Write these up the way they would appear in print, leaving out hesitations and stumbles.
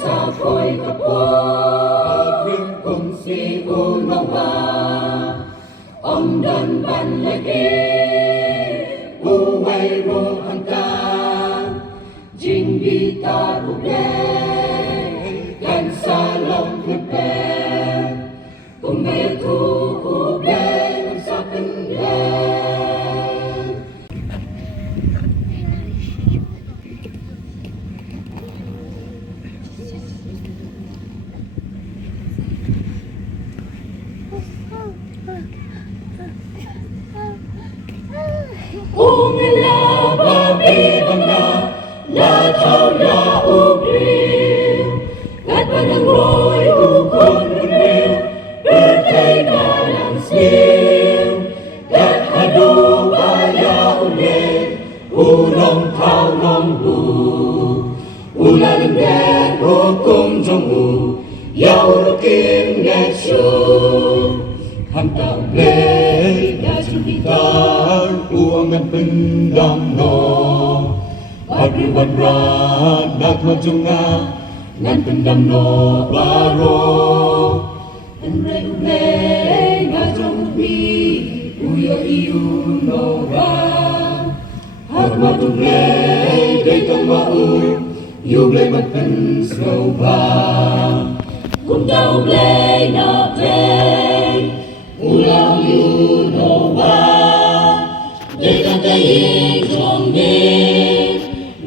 sa phôi kapwa rim kum si unawa om dan ban lagi uwai ro hanta jing bita ruble kan salom kepe kumbetu uble sa kende la thao la ubriu gat panang roi ukon unriu berthei dalam sniu gat hadu baya unle unong thao nong bu ulaleng den hukum jong u yau rukim ngai shu hantam blei ya jubitar uangan pendam no Pagriwan rat nak majunga ngan pendam no baro Enre uble ngajong bi uyo iu no wa Harma uble day tong mau uble mat pen snow ba Kum da uble na play ulau you no wa Day tong day jong ni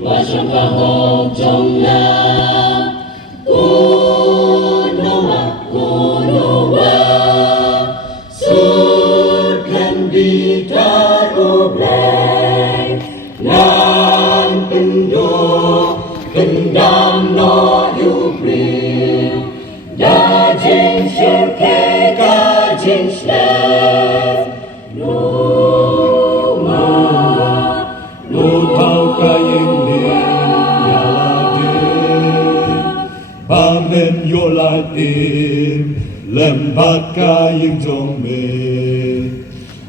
Wajang kahong jong na kunowa surkan bitar ublay nan pendo kendam no yubril dajin syurke kajin shlef no tau kayeng Amen yo la tim lembat kayeng jong me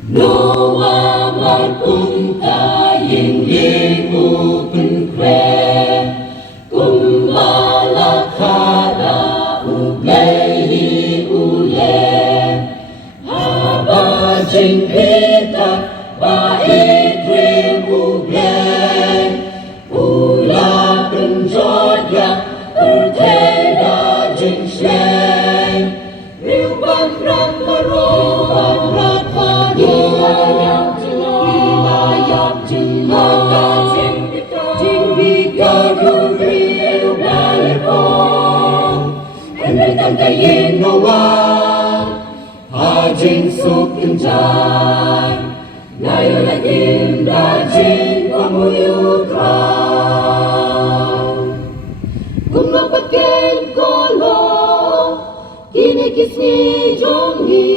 No aman kum kayeng ling upen kre Kumbala kara ublei ule Haba jing kita ba ikrim ublei Ula penjodya Berteda jingseng Riu ban rat maro Ban rat padu Wilayah Jinglaitluid Jing bita riu balepong Henry tam kayin noa Hajing suk kenjai Ngayon at imdajing pamuyutran Kung napagkain kolo, kinikisni jongi,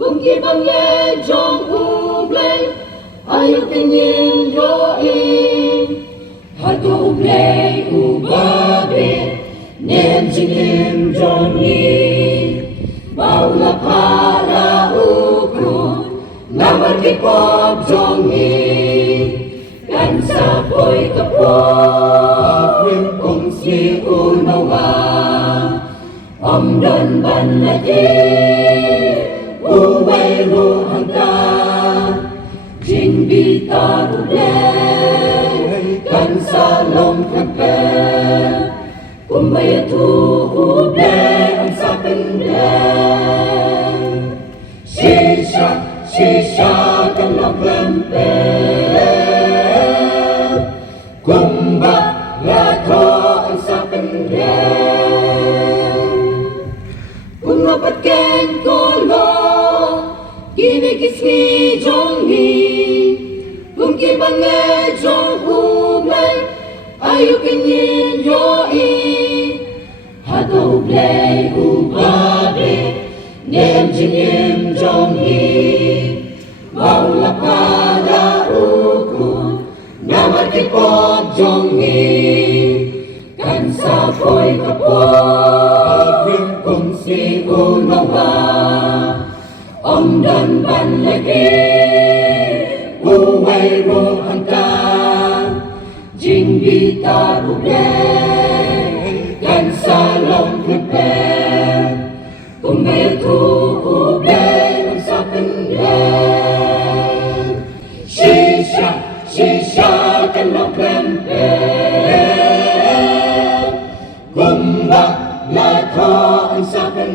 kung kibangye jong ublay, ayaw pingin yoin. Hato ublay ubabi, nem jingim jongi, baula para ukun, namar kipop jongi, kan sapoy kapop. Si unawa Om dan ban lagi Uwai ro hanta Jing bita ublay Kan salom kepe Kumbaya tu ublay Ang sa pendek Shisha kan lampe Kumba lato sa pendek Kung napagkain kolo Kinikismi jongi Kung kibangay jong ublay Ayaw pingin yoi Hato ublay ubabi Nem jingim jongi Maula para ukun Namar kipop jongi Kan sapoy kapwa Rim kum si unawa Om dan ban lagi Uwai ro hanta Jing bita ruble Shisha kan long plan Gumba la ko ang sa kan